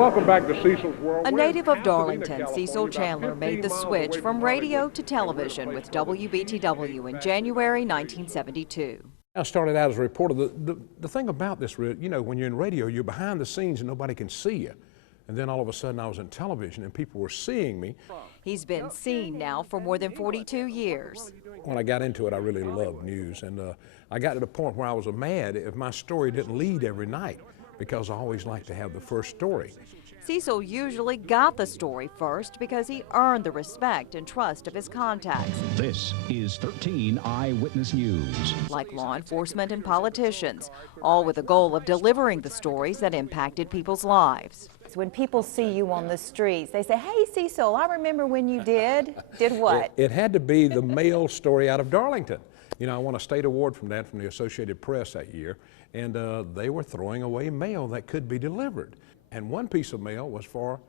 Welcome back to Cecil's World. A native of Darlington, Cecil Chandler made the switch from radio to television with WBTW in January 1972. I started out as a reporter. The thing about this, you know, when you're in radio, you're behind the scenes and nobody can see you. And then all of a sudden I was in television and people were seeing me. He's been seen now for more than 42 years. When I got into it, I really loved news. And I got to the point where I was mad if my story didn't lead every night, because I always like to have the first story. Cecil usually got the story first because he earned the respect and trust of his contacts. This is 13 Eyewitness News. Like law enforcement and politicians, all with the goal of delivering the stories that impacted people's lives. When people see you on the streets, they say, "Hey, Cecil, I remember when you did what?" It had to be the mail story out of Darlington. You know, I won a state award from that, from the Associated Press that year, and they were throwing away mail that could be delivered. And one piece of mail was for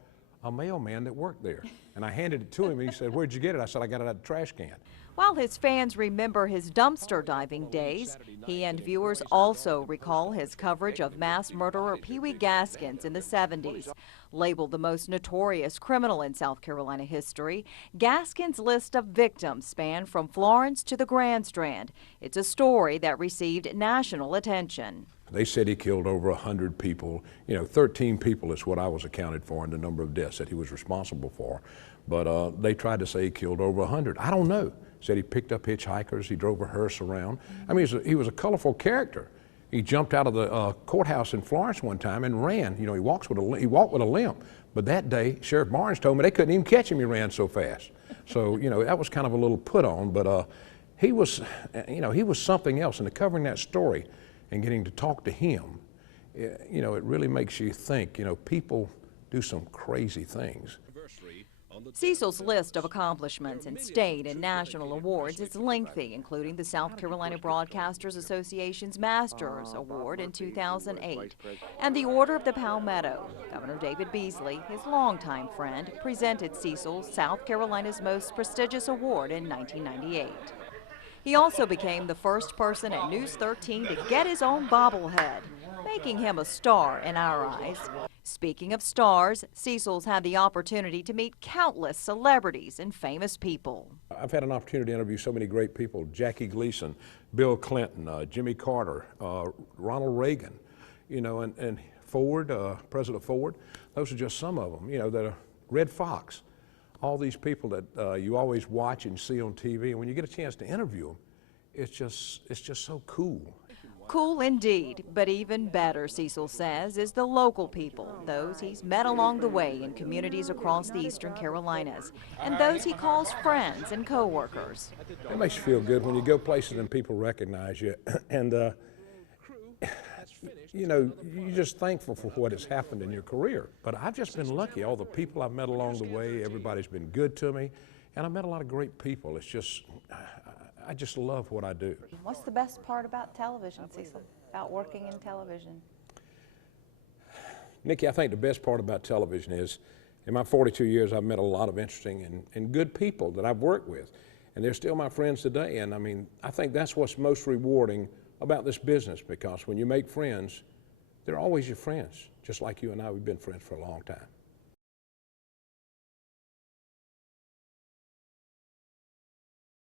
a mailman that worked there. And I handed it to him and he said, "Where'd you get it?" I said, "I got it out of the trash can." While his fans remember his dumpster diving days, he and viewers also recall his coverage of mass murderer Pee Wee Gaskins in the 70s. Labeled the most notorious criminal in South Carolina history, Gaskins' list of victims spanned from Florence to the Grand Strand. It's a story that received national attention. They said he killed over 100 people. You know, 13 people is what I was accounted for in the number of deaths that he was responsible for. But they tried to say he killed over 100. I don't know. Said he picked up hitchhikers, he drove a hearse around. I mean, he was a colorful character. He jumped out of the courthouse in Florence one time and ran. You know, he walked with a limp. But that day, Sheriff Barnes told me they couldn't even catch him, he ran so fast. So, you know, that was kind of a little put on, but he was, you know, he was something else. And covering that story and getting to talk to him, you know, it really makes you think, you know, people do some crazy things. Cecil's list of accomplishments and state and national awards is lengthy, including the South Carolina Broadcasters Association's Masters Award in 2008 and the Order of the Palmetto. Governor David Beasley, his longtime friend, presented Cecil South Carolina's most prestigious award in 1998. He also became the first person at News 13 to get his own bobblehead, making him a star in our eyes. Speaking of stars, Cecil's had the opportunity to meet countless celebrities and famous people. I've had an opportunity to interview so many great people: Jackie Gleason, Bill Clinton, Jimmy Carter, Ronald Reagan, you know, and Ford, President Ford. Those are just some of them, you know, that are Red Fox. All these people that you always watch and see on TV, and when you get a chance to interview them, it's just so cool. Cool indeed, but even better, Cecil says, is the local people, those he's met along the way in communities across the Eastern Carolinas, and those he calls friends and co-workers. It makes you feel good when you go places and people recognize you, and you know, you're just thankful for what has happened in your career. But I've just been lucky. All the people I've met along the way, everybody's been good to me, and I've met a lot of great people. It's just, I just love what I do. What's the best part about television, Cecil, about working in television? Nikki, I think the best part about television is, in my 42 years, I've met a lot of interesting and good people that I've worked with, and they're still my friends today. And I mean, I think that's what's most rewarding about this business, because when you make friends, they're always your friends, just like you and I, we've been friends for a long time.